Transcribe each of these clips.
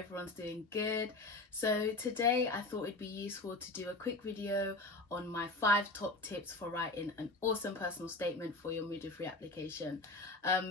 everyone's doing good. So today I thought it'd be useful to do a quick video on my 5 top tips for writing an awesome personal statement for your midwifery application.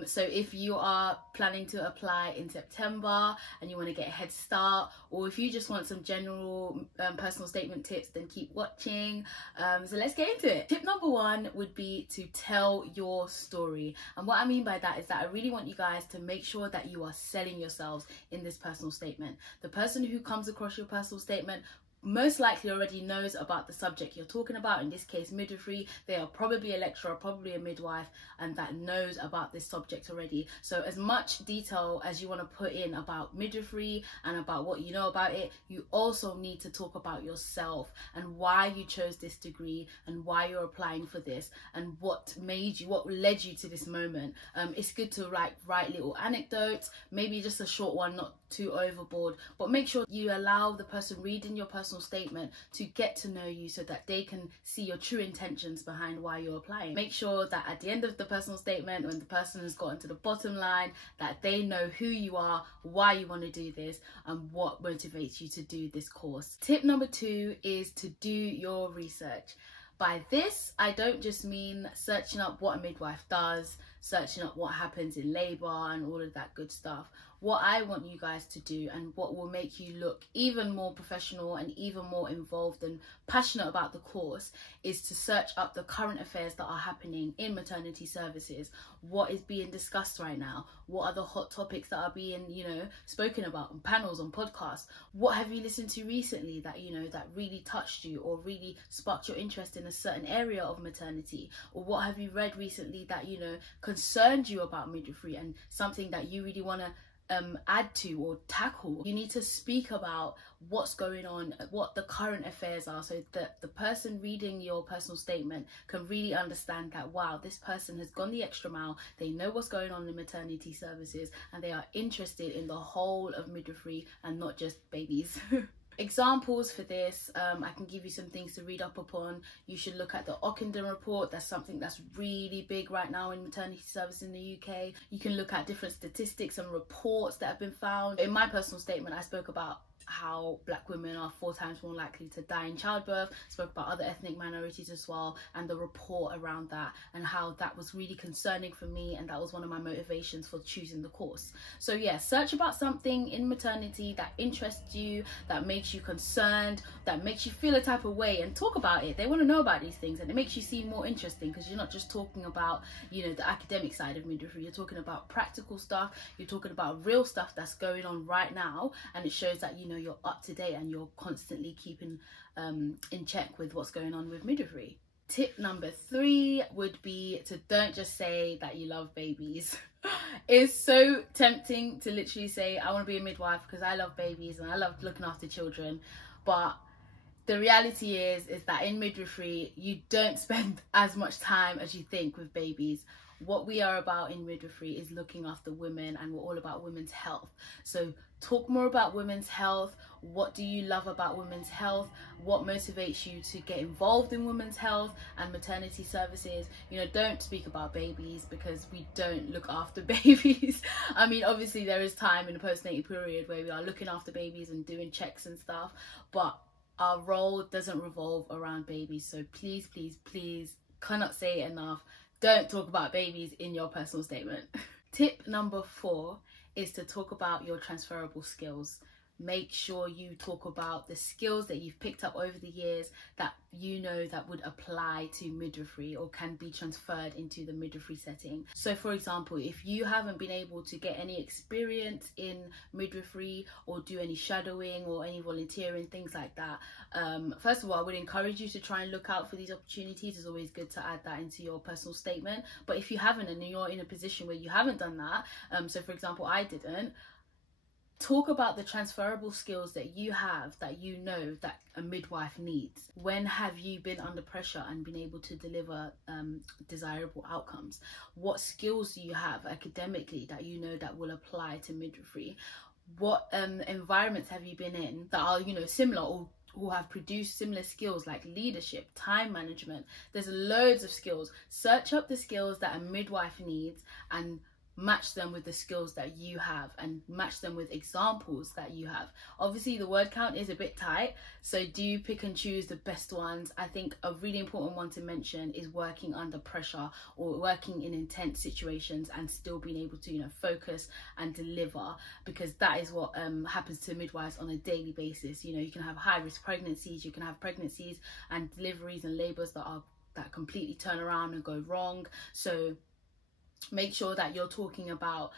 So if you are planning to apply in September and you want to get a head start, or if you just want some general personal statement tips, then keep watching. So let's get into it. Tip number 1 would be to tell your story. And what I mean by that is that I really want you guys to make sure that you are selling yourselves in this personal statement. The person who comes across your personal statement most likely already knows about the subject you're talking about, in this case midwifery. They are probably a lecturer, probably a midwife, and that knows about this subject already. So as much detail as you want to put in about midwifery and about what you know about it, you also need to talk about yourself and why you chose this degree and why you're applying for this and what led you to this moment. It's good to write little anecdotes, maybe just a short one, not too overboard, but make sure you allow the person reading your personal statement to get to know you so that they can see your true intentions behind why you're applying. Make sure that at the end of the personal statement, when the person has gotten to the bottom line, that they know who you are, why you want to do this, and what motivates you to do this course. Tip number 2 is to do your research. By this, I don't just mean searching up what a midwife does, searching up what happens in labour and all of that good stuff. What I want you guys to do, and what will make you look even more professional and even more involved and passionate about the course, is to search up the current affairs that are happening in maternity services. What is being discussed right now? What are the hot topics that are being, spoken about on panels, on podcasts? What have you listened to recently that, that really touched you or really sparked your interest in a certain area of maternity? Or what have you read recently that, concerned you about midwifery and something that you really want to add to or tackle? You need to speak about what's going on, what the current affairs are, so that the person reading your personal statement can really understand that, wow, this person has gone the extra mile, they know what's going on in maternity services, and they are interested in the whole of midwifery and not just babies. Examples for this, I can give you some things to read up upon. You should look at the Ockenden report. That's something that's really big right now in maternity service in the UK. You can look at different statistics and reports that have been found. In my personal statement, I spoke about how Black women are 4 times more likely to die in childbirth, spoke about other ethnic minorities as well, and the report around that, and how that was really concerning for me, and that was one of my motivations for choosing the course. So yeah, search about something in maternity that interests you, that makes you concerned, that makes you feel a type of way, and talk about it. They want to know about these things, and it makes you seem more interesting, because you're not just talking about, the academic side of midwifery. You're talking about practical stuff, you're talking about real stuff that's going on right now, and it shows that, you're up to date and you're constantly keeping in check with what's going on with midwifery. Tip number 3 would be to don't just say that you love babies. It's so tempting to literally say, I want to be a midwife because I love babies and I love looking after children, but the reality is that in midwifery you don't spend as much time as you think with babies. What we are about in midwifery is looking after women, and we're all about women's health. So talk more about women's health. What do you love about women's health? What motivates you to get involved in women's health and maternity services? Don't speak about babies, because we don't look after babies. I mean, obviously there is time in the postnatal period where we are looking after babies and doing checks and stuff, but our role doesn't revolve around babies. So please, please, please, cannot say it enough, don't talk about babies in your personal statement. Tip number 4 is to talk about your transferable skills. Make sure you talk about the skills that you've picked up over the years that that would apply to midwifery or can be transferred into the midwifery setting. So for example, if you haven't been able to get any experience in midwifery or do any shadowing or any volunteering, things like that, first of all, I would encourage you to try and look out for these opportunities. It's always good to add that into your personal statement. But if you haven't, and you're in a position where you haven't done that, so for example, I didn't, talk about the transferable skills that you have, that that a midwife needs. When have you been under pressure and been able to deliver desirable outcomes? What skills do you have academically that that will apply to midwifery? What environments have you been in that are similar, or who have produced similar skills like leadership, time management? There's loads of skills. Search up the skills that a midwife needs and match them with the skills that you have and match them with examples that you have. Obviously the word count is a bit tight, so do pick and choose the best ones. I think a really important one to mention is working under pressure or working in intense situations and still being able to, you know, focus and deliver, because that is what happens to midwives on a daily basis. You know, you can have high risk pregnancies, you can have pregnancies and deliveries and labours that completely turn around and go wrong. So make sure that you're talking about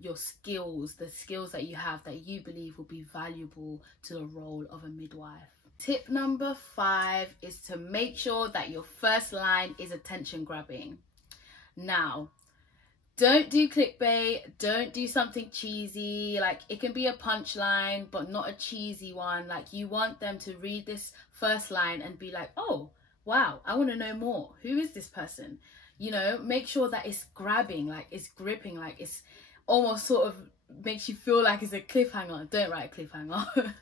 your skills, the skills that you have that you believe will be valuable to the role of a midwife. Tip number 5 is to make sure that your first line is attention grabbing. Now, don't do clickbait, don't do something cheesy. Like, it can be a punchline but not a cheesy one. Like, you want them to read this first line and be like, oh wow, I want to know more. Who is this person? You know, make sure that it's grabbing, like it's gripping, like it's almost sort of makes you feel like it's a cliffhanger. Don't write a cliffhanger,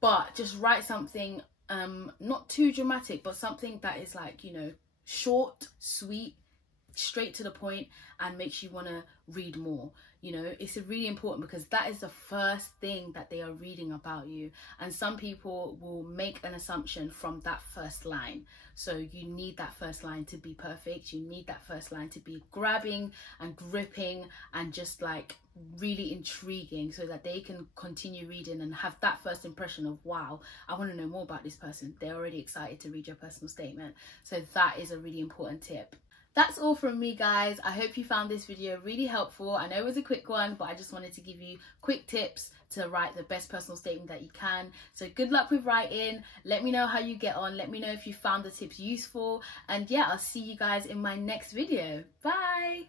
but just write something not too dramatic, but something that is like, you know, short, sweet, straight to the point, and makes you want to read more. You know, it's really important because that is the first thing that they are reading about you, and some people will make an assumption from that first line. So you need that first line to be perfect. You need that first line to be grabbing and gripping and just like really intriguing, so that they can continue reading and have that first impression of, wow, I want to know more about this person. They're already excited to read your personal statement. So that is a really important tip. That's all from me, guys. I hope you found this video really helpful. I know it was a quick one, but I just wanted to give you quick tips to write the best personal statement that you can. So good luck with writing. Let me know how you get on. Let me know if you found the tips useful. And yeah, I'll see you guys in my next video. Bye.